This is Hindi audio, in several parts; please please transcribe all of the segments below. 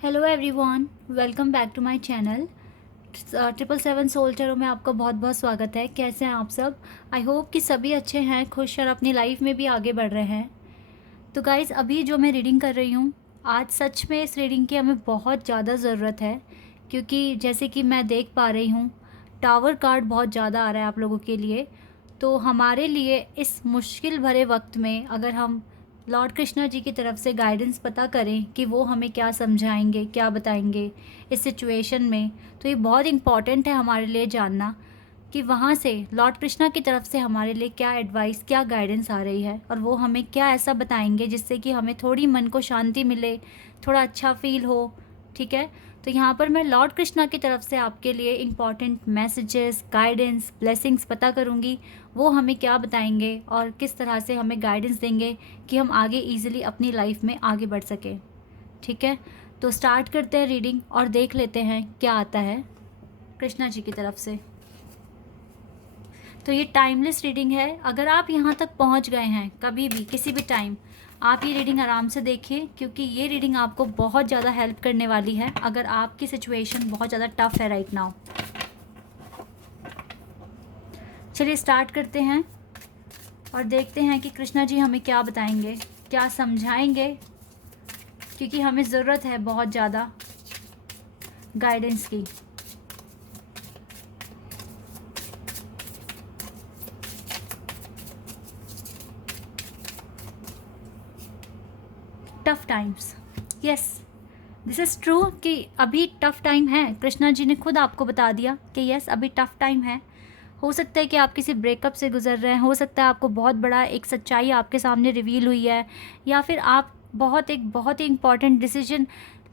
Hello everyone, welcome back to my channel. 777 soul tarot में आपका बहुत बहुत स्वागत है। कैसे हैं आप सब? आई होप कि सभी अच्छे हैं, खुश और अपनी लाइफ में भी आगे बढ़ रहे हैं। तो गाइज़, अभी जो मैं रीडिंग कर रही हूँ, आज सच में इस रीडिंग की हमें बहुत ज़्यादा ज़रूरत है, क्योंकि जैसे कि मैं देख पा रही हूँ, टावर कार्ड बहुत ज़्यादा आ रहा है आप लोगों के लिए। तो हमारे लिए इस मुश्किल भरे वक्त में अगर हम लॉर्ड कृष्णा जी की तरफ से गाइडेंस पता करें कि वो हमें क्या समझाएंगे, क्या बताएंगे इस सिचुएशन में, तो ये बहुत इम्पॉर्टेंट है हमारे लिए जानना कि वहाँ से लॉर्ड कृष्णा की तरफ से हमारे लिए क्या एडवाइस, क्या गाइडेंस आ रही है और वो हमें क्या ऐसा बताएंगे जिससे कि हमें थोड़ी मन को शांति मिले, थोड़ा अच्छा फील हो। ठीक है, तो यहाँ पर मैं लॉर्ड कृष्णा की तरफ से आपके लिए इम्पॉर्टेंट मैसेजेस, गाइडेंस, ब्लेसिंग्स पता करूँगी वो हमें क्या बताएंगे और किस तरह से हमें गाइडेंस देंगे कि हम आगे ईजिली अपनी लाइफ में आगे बढ़ सकें। ठीक है, तो स्टार्ट करते हैं रीडिंग और देख लेते हैं क्या आता है कृष्णा जी की तरफ से। तो ये टाइमलेस रीडिंग है। अगर आप यहाँ तक पहुँच गए हैं कभी भी किसी भी टाइम, आप ये रीडिंग आराम से देखिए, क्योंकि ये रीडिंग आपको बहुत ज़्यादा हेल्प करने वाली है अगर आपकी सिचुएशन बहुत ज़्यादा टफ है राइट नाउ। चलिए स्टार्ट करते हैं और देखते हैं कि कृष्णा जी हमें क्या बताएंगे, क्या समझाएंगे, क्योंकि हमें ज़रूरत है बहुत ज़्यादा गाइडेंस की। Tough times, yes, this is true कि अभी टफ टाइम है। कृष्णा जी ने खुद आपको बता दिया कि यस अभी टफ टाइम है। हो सकता है कि आप किसी ब्रेकअप से गुजर रहे हैं, हो सकता है आपको बहुत बड़ा एक सच्चाई आपके सामने रिवील हुई है, या फिर आप बहुत ही इम्पॉर्टेंट डिसीजन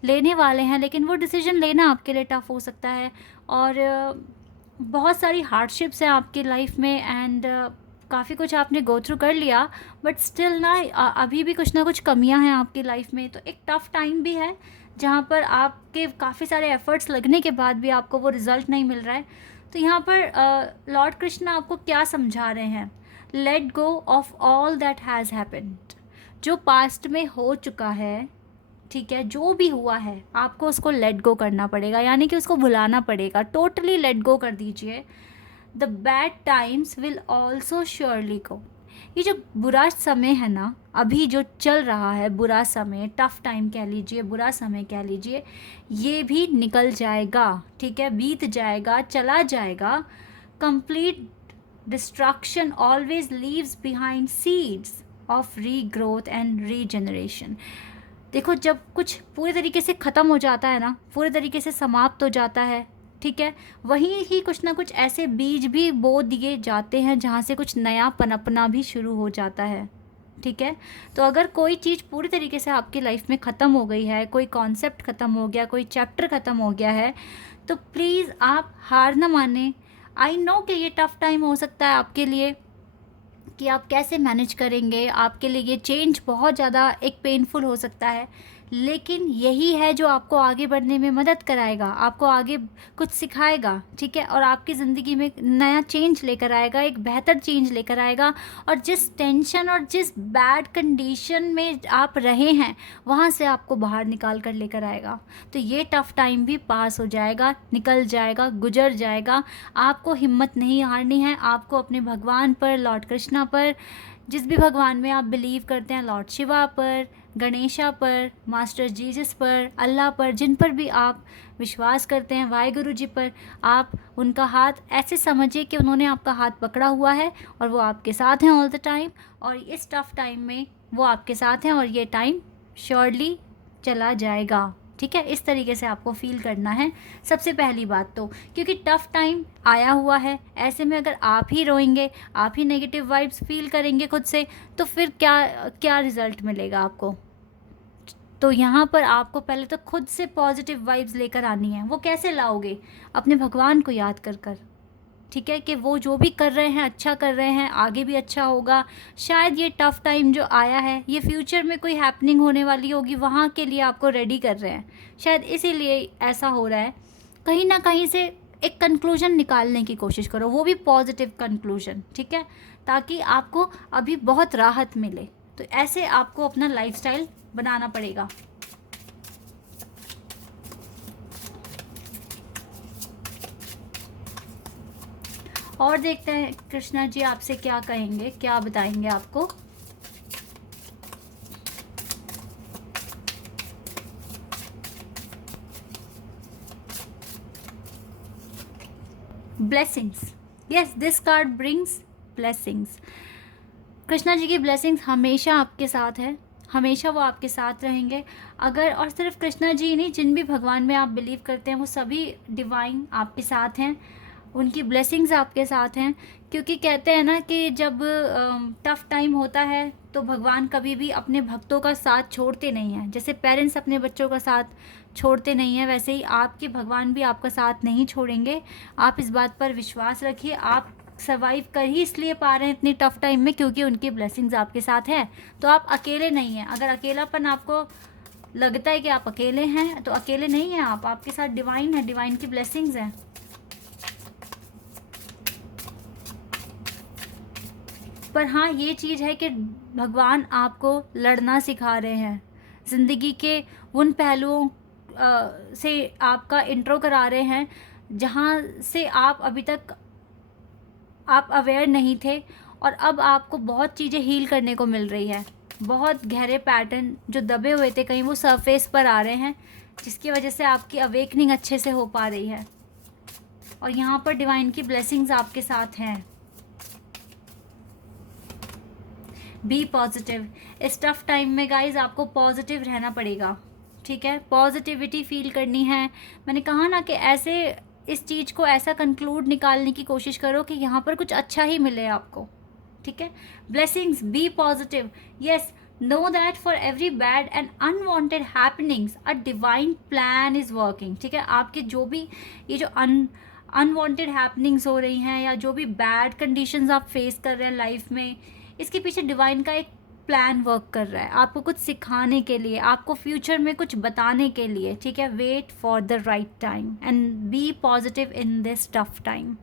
लेने वाले हैं, लेकिन वो डिसीजन लेना आपके लिए टफ हो सकता है। और बहुत सारी हार्डशिप्स हैं आपकी लाइफ में एंड काफ़ी कुछ आपने गो थ्रू कर लिया, बट स्टिल ना अभी भी कुछ ना कुछ कमियां हैं आपकी लाइफ में। तो एक टफ टाइम भी है जहाँ पर आपके काफ़ी सारे एफर्ट्स लगने के बाद भी आपको वो रिज़ल्ट नहीं मिल रहा है। तो यहाँ पर लॉर्ड कृष्णा आपको क्या समझा रहे हैं? Let go of all that has happened. जो पास्ट में हो चुका है, ठीक है, जो भी हुआ है आपको उसको लेट गो करना पड़ेगा, यानी कि उसको भुलाना पड़ेगा। टोटली लेट गो कर दीजिए। The bad times will also surely गो। ये जो बुरा समय है ना, अभी जो चल रहा है बुरा समय, टफ टाइम कह लीजिए, बुरा समय कह लीजिए, ये भी निकल जाएगा। ठीक है, बीत जाएगा, चला जाएगा। Complete destruction always leaves behind seeds of regrowth and regeneration. देखो, जब कुछ पूरे तरीके से ख़त्म हो जाता है ना, पूरे तरीके से समाप्त हो जाता है, ठीक है, वहीं ही कुछ ना कुछ ऐसे बीज भी बो दिए जाते हैं जहाँ से कुछ नया पनपना भी शुरू हो जाता है। ठीक है, तो अगर कोई चीज़ पूरी तरीके से आपकी लाइफ में ख़त्म हो गई है, कोई कॉन्सेप्ट ख़त्म हो गया, कोई चैप्टर ख़त्म हो गया है, तो प्लीज़ आप हार ना माने। आई नो कि ये टफ़ टाइम हो सकता है आपके लिए कि आप कैसे मैनेज करेंगे, आपके लिए ये चेंज बहुत ज़्यादा एक पेनफुल हो सकता है, लेकिन यही है जो आपको आगे बढ़ने में मदद कराएगा, आपको आगे कुछ सिखाएगा। ठीक है, और आपकी ज़िंदगी में नया चेंज लेकर आएगा, एक बेहतर चेंज लेकर आएगा। और जिस टेंशन और जिस बैड कंडीशन में आप रहे हैं वहाँ से आपको बाहर निकाल कर लेकर आएगा। तो ये टफ़ टाइम भी पास हो जाएगा, निकल जाएगा, गुजर जाएगा। आपको हिम्मत नहीं हारनी है, आपको अपने भगवान पर, लॉर्ड कृष्णा पर, जिस भी भगवान में आप बिलीव करते हैं, लॉर्ड शिवा पर, गणेशा पर, मास्टर जीसस पर, अल्लाह पर, जिन पर भी आप विश्वास करते हैं, वाहिगुरु जी पर, आप उनका हाथ ऐसे समझिए कि उन्होंने आपका हाथ पकड़ा हुआ है और वो आपके साथ हैं ऑल द टाइम। और इस टफ़ टाइम में वो आपके साथ हैं और ये टाइम श्योरली चला जाएगा। ठीक है, इस तरीके से आपको फील करना है सबसे पहली बात तो, क्योंकि टफ़ टाइम आया हुआ है। ऐसे में अगर आप ही रोएंगे, आप ही नेगेटिव वाइब्स फील करेंगे खुद से, तो फिर क्या क्या रिज़ल्ट मिलेगा आपको? तो यहाँ पर आपको पहले तो खुद से पॉजिटिव वाइब्स लेकर आनी है। वो कैसे लाओगे? अपने भगवान को याद कर कर। ठीक है, कि वो जो भी कर रहे हैं अच्छा कर रहे हैं, आगे भी अच्छा होगा। शायद ये टफ़ टाइम जो आया है ये फ्यूचर में कोई हैपनिंग होने वाली होगी, वहाँ के लिए आपको रेडी कर रहे हैं, शायद इसीलिए ऐसा हो रहा है। कहीं ना कहीं से एक कंक्लूजन निकालने की कोशिश करो, वो भी पॉजिटिव कंक्लूजन। ठीक है, ताकि आपको अभी बहुत राहत मिले। तो ऐसे आपको अपना लाइफस्टाइल बनाना पड़ेगा। और देखते हैं कृष्णा जी आपसे क्या कहेंगे, क्या बताएंगे आपको। Blessings, yes this card brings blessings. Krishna ji की ब्लेसिंग्स हमेशा आपके साथ है, हमेशा वो आपके साथ रहेंगे। अगर, और सिर्फ कृष्णा जी नहीं, जिन भी भगवान में आप बिलीव करते हैं वो सभी डिवाइन आपके साथ हैं, उनकी ब्लेसिंग्स आपके साथ हैं। क्योंकि कहते हैं ना कि जब टफ टाइम होता है तो भगवान कभी भी अपने भक्तों का साथ छोड़ते नहीं हैं। जैसे पेरेंट्स अपने बच्चों का साथ छोड़ते नहीं हैं, वैसे ही आपके भगवान भी आपका साथ नहीं छोड़ेंगे। आप इस बात पर विश्वास रखिए। आप सर्वाइव कर ही इसलिए पा रहे हैं इतनी टफ टाइम में क्योंकि उनकी ब्लेसिंग्स आपके साथ हैं। तो आप अकेले नहीं हैं। अगर अकेलापन आपको लगता है कि आप अकेले हैं तो अकेले नहीं हैं आप, आपके साथ डिवाइन है, डिवाइन की ब्लेसिंग्स हैं। पर हाँ, ये चीज़ है कि भगवान आपको लड़ना सिखा रहे हैं, ज़िंदगी के उन पहलुओं से आपका इंट्रो करा रहे हैं जहाँ से आप अभी तक आप अवेयर नहीं थे, और अब आपको बहुत चीज़ें हील करने को मिल रही है। बहुत गहरे पैटर्न जो दबे हुए थे कहीं, वो सरफेस पर आ रहे हैं, जिसकी वजह से आपकी अवेकनिंग अच्छे से हो पा रही है। और यहाँ पर डिवाइन की ब्लेसिंग्स आपके साथ हैं। Be positive. इस टफ टाइम में गाइज आपको पॉजिटिव रहना पड़ेगा, ठीक है। पॉजिटिविटी फील करनी है। मैंने कहा ना कि ऐसे इस चीज़ को ऐसा कंक्लूड निकालने की कोशिश करो कि यहाँ पर कुछ अच्छा ही मिले आपको, ठीक है। Blessings, be positive, yes know that for every bad and unwanted happenings a divine plan is working, ठीक है। आपके जो भी ये जो अनवांटेड हैपनिंग्स हो रही हैं या जो भी बैड कंडीशंस आप फेस कर रहे हैं लाइफ में, इसके पीछे डिवाइन का एक प्लान वर्क कर रहा है, आपको कुछ सिखाने के लिए, आपको फ्यूचर में कुछ बताने के लिए, ठीक है। Wait for the right time and be positive in this tough time,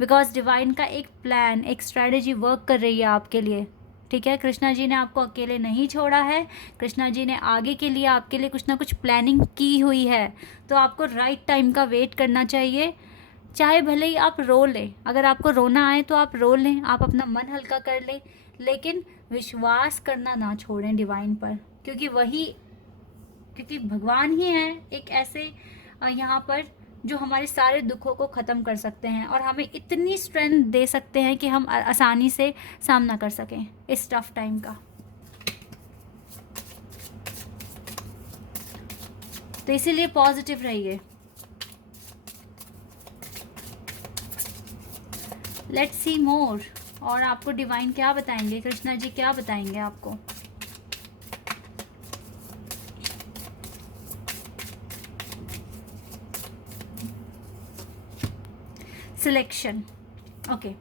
because divine का एक प्लान, एक स्ट्रेटजी वर्क कर रही है आपके लिए, ठीक है। कृष्णा जी ने आपको अकेले नहीं छोड़ा है। कृष्णा जी ने आगे के लिए आपके लिए कुछ ना कुछ प्लानिंग की हुई है। तो आपको राइट टाइम का वेट करना चाहिए। चाहे भले ही आप रो लें, अगर आपको रोना आए तो आप रो लें, आप अपना मन हल्का कर लें, लेकिन विश्वास करना ना छोड़ें डिवाइन पर, क्योंकि भगवान ही हैं एक ऐसे यहाँ पर जो हमारे सारे दुखों को ख़त्म कर सकते हैं और हमें इतनी स्ट्रेंथ दे सकते हैं कि हम आसानी से सामना कर सकें इस टफ टाइम का। तो इसीलिए पॉजिटिव रहिए। लेट्स सी मोर। और आपको डिवाइन क्या बताएंगे, कृष्णा जी क्या बताएंगे आपको। सिलेक्शन, ओके,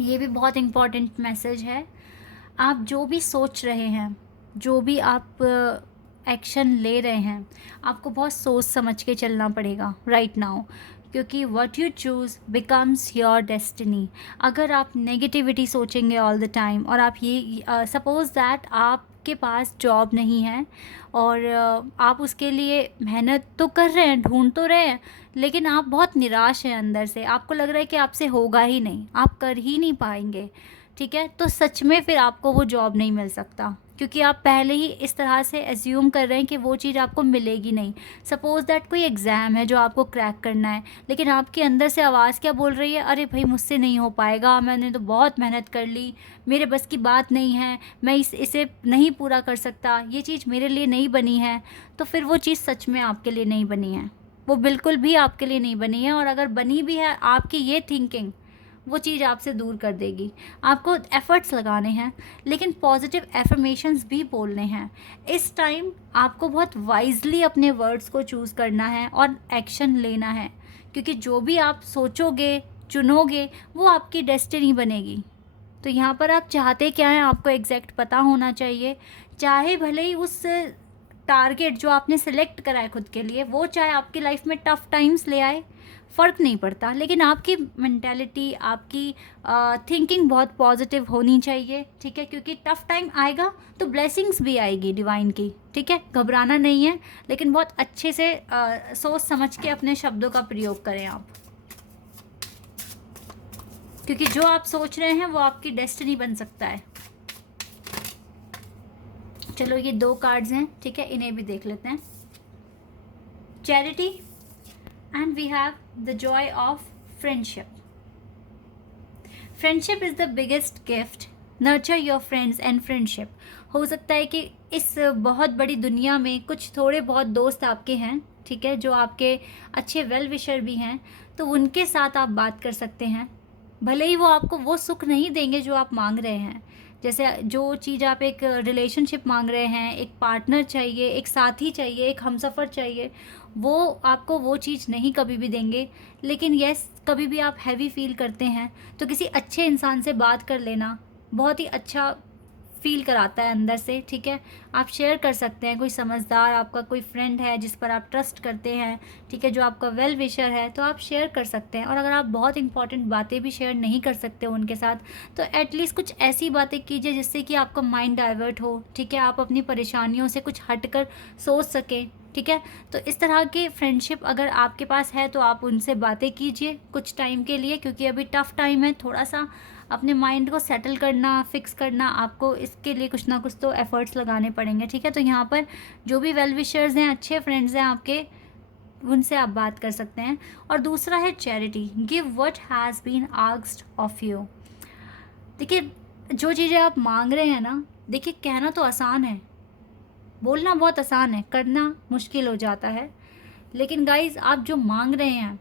ये भी बहुत इम्पॉर्टेंट मैसेज है। आप जो भी सोच रहे हैं, जो भी आप एक्शन ले रहे हैं, आपको बहुत सोच समझ के चलना पड़ेगा राइट नाउ, क्योंकि what you choose becomes your destiny. अगर आप नेगेटिविटी सोचेंगे ऑल द टाइम और आप ये सपोज़ दैट आपके पास जॉब नहीं है और आप उसके लिए मेहनत तो कर रहे हैं, ढूंढ तो रहे हैं, लेकिन आप बहुत निराश हैं अंदर से, आपको लग रहा है कि आपसे होगा ही नहीं, आप कर ही नहीं पाएंगे, ठीक है। तो सच में फिर आपको वो जॉब नहीं मिल सकता, क्योंकि आप पहले ही इस तरह से एज्यूम कर रहे हैं कि वो चीज़ आपको मिलेगी नहीं। सपोज़ दैट कोई एग्ज़ाम है जो आपको क्रैक करना है, लेकिन आपके अंदर से आवाज़ क्या बोल रही है, अरे भाई मुझसे नहीं हो पाएगा, मैंने तो बहुत मेहनत कर ली, मेरे बस की बात नहीं है, मैं इसे नहीं पूरा कर सकता, ये चीज़ मेरे लिए नहीं बनी है। तो फिर वो चीज़ सच में आपके लिए नहीं बनी है, वो बिल्कुल भी आपके लिए नहीं बनी है। और अगर बनी भी है, आपकी ये थिंकिंग वो चीज़ आपसे दूर कर देगी। आपको एफ़र्ट्स लगाने हैं, लेकिन पॉजिटिव एफर्मेशंस भी बोलने हैं। इस टाइम आपको बहुत वाइजली अपने वर्ड्स को चूज़ करना है और एक्शन लेना है, क्योंकि जो भी आप सोचोगे, चुनोगे, वो आपकी डेस्टिनी बनेगी। तो यहाँ पर आप चाहते क्या हैं, आपको एग्जैक्ट पता होना चाहिए। चाहे भले ही उस टारगेट जो आपने सेलेक्ट करा है खुद के लिए, वो चाहे आपकी लाइफ में टफ़ टाइम्स ले आए, फ़र्क नहीं पड़ता, लेकिन आपकी मेंटालिटी, आपकी थिंकिंग बहुत पॉजिटिव होनी चाहिए, ठीक है। क्योंकि टफ़ टाइम आएगा तो ब्लेसिंग्स भी आएगी डिवाइन की, ठीक है। घबराना नहीं है, लेकिन बहुत अच्छे से सोच समझ के अपने शब्दों का प्रयोग करें आप। क्योंकि जो आप सोच रहे हैं वो आपकी डेस्टिनी बन सकता है। चलो ये 2 कार्ड्स हैं, ठीक है, इन्हें भी देख लेते हैं। Charity and we have the joy of friendship. Friendship is the biggest gift, nurture your friends and friendship. हो सकता है कि इस बहुत बड़ी दुनिया में कुछ थोड़े बहुत दोस्त आपके हैं, ठीक है, जो आपके अच्छे वेल विशर भी हैं, तो उनके साथ आप बात कर सकते हैं। भले ही वो आपको वो सुख नहीं देंगे जो आप मांग रहे हैं, जैसे जो चीज़ आप एक रिलेशनशिप मांग रहे हैं, एक पार्टनर चाहिए, एक साथी चाहिए, एक हमसफ़र चाहिए, वो आपको वो चीज़ नहीं कभी भी देंगे। लेकिन यस, कभी भी आप हैवी फील करते हैं तो किसी अच्छे इंसान से बात कर लेना बहुत ही अच्छा फ़ील कराता है अंदर से, ठीक है। आप शेयर कर सकते हैं, कोई समझदार आपका कोई फ्रेंड है जिस पर आप ट्रस्ट करते हैं, ठीक है, जो आपका वेल विशर है, तो आप शेयर कर सकते हैं। और अगर आप बहुत इंपॉर्टेंट बातें भी शेयर नहीं कर सकते हो उनके साथ, तो एटलीस्ट कुछ ऐसी बातें कीजिए जिससे कि आपका माइंड डाइवर्ट हो, ठीक है, आप अपनी परेशानियों से कुछ हटकर सोच सकें, ठीक है। तो इस तरह की फ्रेंडशिप अगर आपके पास है तो आप उनसे बातें कीजिए कुछ टाइम के लिए, क्योंकि अभी टफ़ टाइम है। थोड़ा सा अपने माइंड को सेटल करना, फिक्स करना, आपको इसके लिए कुछ ना कुछ तो एफ़र्ट्स लगाने पड़ेंगे, ठीक है। तो यहाँ पर जो भी वेल विशर्स हैं, अच्छे फ्रेंड्स हैं आपके, उनसे आप बात कर सकते हैं। और दूसरा है charity, give what has been asked of you. देखिए, जो चीज़ें आप मांग रहे हैं ना, देखिए कहना तो आसान है, बोलना बहुत आसान है, करना मुश्किल हो जाता है। लेकिन गाइज़, आप जो मांग रहे हैं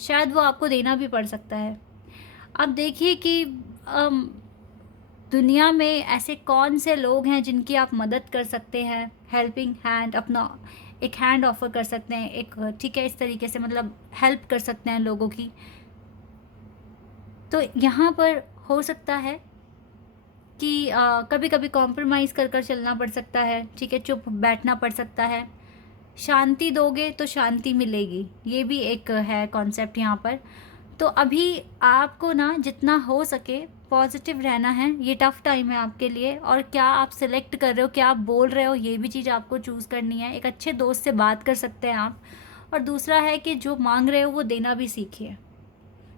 शायद वो आपको देना भी पड़ सकता है। अब देखिए कि दुनिया में ऐसे कौन से लोग हैं जिनकी आप मदद कर सकते हैं, हेल्पिंग हैंड, अपना एक हैंड ऑफ़र कर सकते हैं, एक, ठीक है, इस तरीके से मतलब हेल्प कर सकते हैं लोगों की। तो यहाँ पर हो सकता है कि कभी कभी कॉम्प्रोमाइज़ कर कर चलना पड़ सकता है, ठीक है, चुप बैठना पड़ सकता है। शांति दोगे तो शांति मिलेगी, ये भी एक है कॉन्सेप्ट यहाँ पर। तो अभी आपको ना जितना हो सके पॉजिटिव रहना है, ये टफ़ टाइम है आपके लिए। और क्या आप सिलेक्ट कर रहे हो, क्या आप बोल रहे हो, ये भी चीज़ आपको चूज़ करनी है। एक अच्छे दोस्त से बात कर सकते हैं आप। और दूसरा है कि जो मांग रहे हो वो देना भी सीखिए,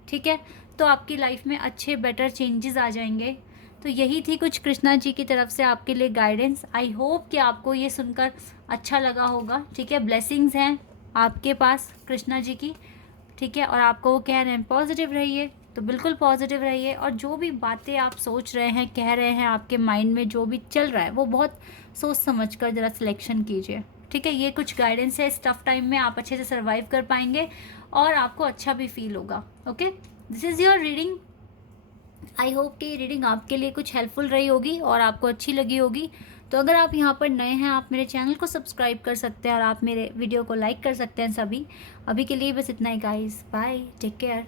ठीक है। तो आपकी लाइफ में अच्छे बेटर चेंजेस आ जाएंगे। तो यही थी कुछ कृष्णा जी की तरफ से आपके लिए गाइडेंस। आई होप कि आपको ये सुनकर अच्छा लगा होगा, ठीक है। ब्लेसिंग्स हैं आपके पास कृष्णा जी की, ठीक है। और आपको वो कह रहे हैं पॉजिटिव रहिए, तो बिल्कुल पॉजिटिव रहिए। और जो भी बातें आप सोच रहे हैं, कह रहे हैं, आपके माइंड में जो भी चल रहा है, वो बहुत सोच समझ कर ज़रा सिलेक्शन कीजिए, ठीक है। ये कुछ गाइडेंस है। इस टफ टाइम में आप अच्छे से सर्वाइव कर पाएंगे और आपको अच्छा भी फील होगा। Okay, this is your reading. I hope कि रीडिंग आपके लिए कुछ हेल्पफुल रही होगी और आपको अच्छी लगी होगी। तो अगर आप यहाँ पर नए हैं, आप मेरे चैनल को सब्सक्राइब कर सकते हैं और आप मेरे वीडियो को लाइक कर सकते हैं सभी। अभी के लिए बस इतना ही गाइस, बाय, टेक केयर।